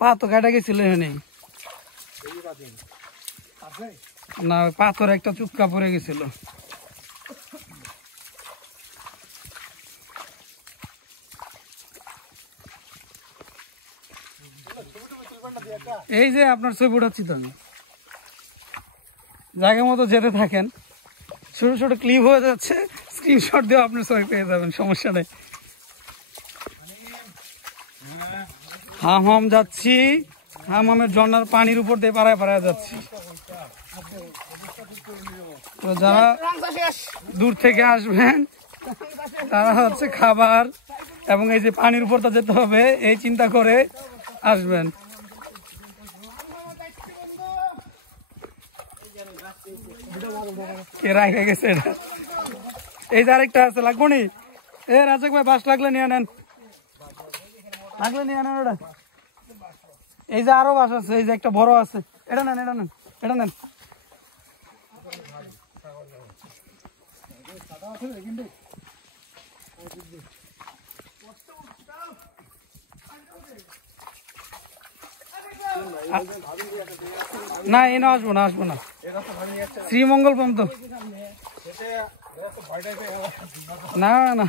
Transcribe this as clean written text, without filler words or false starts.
পা তো কাটা গেছিল এখানে না, পাথর একটা চুপকা পড়ে গেছিল। এই যে আপনার ছবি উঠাচ্ছি তো আমি, জায়গা মতো যেতে থাকেন, ছোট ছোট ক্লিপ হয়ে যাচ্ছে, স্ক্রিনশট দিয়ে আপনার ছবি পেয়ে যাবেন, সমস্যা নেই। হাম যাচ্ছি, হামের ঝর্ণার পানির উপর দিয়ে পাড়ায় পাড়ায় যাচ্ছি। তো যারা দূর থেকে আসবেন তারা হচ্ছে খাবার এবং এই যে পানির উপরটা যেতে হবে এই চিন্তা করে আসবেন। কে রাখে গেছে এটা? এই যে আরেকটা আছে, লাগবো নি? এ রাজাক ভাই বাস লাগলে নিয়ে নেন, লাগলে নিয়ে নেন ওটা। এই যে আরো বাস আছে, এই যে একটা বড় আছে, এটা নেন, এটা নেন, এটা নেন। না এনে আসবো না, আসবো না, শ্রীমঙ্গল পর্যন্ত না না।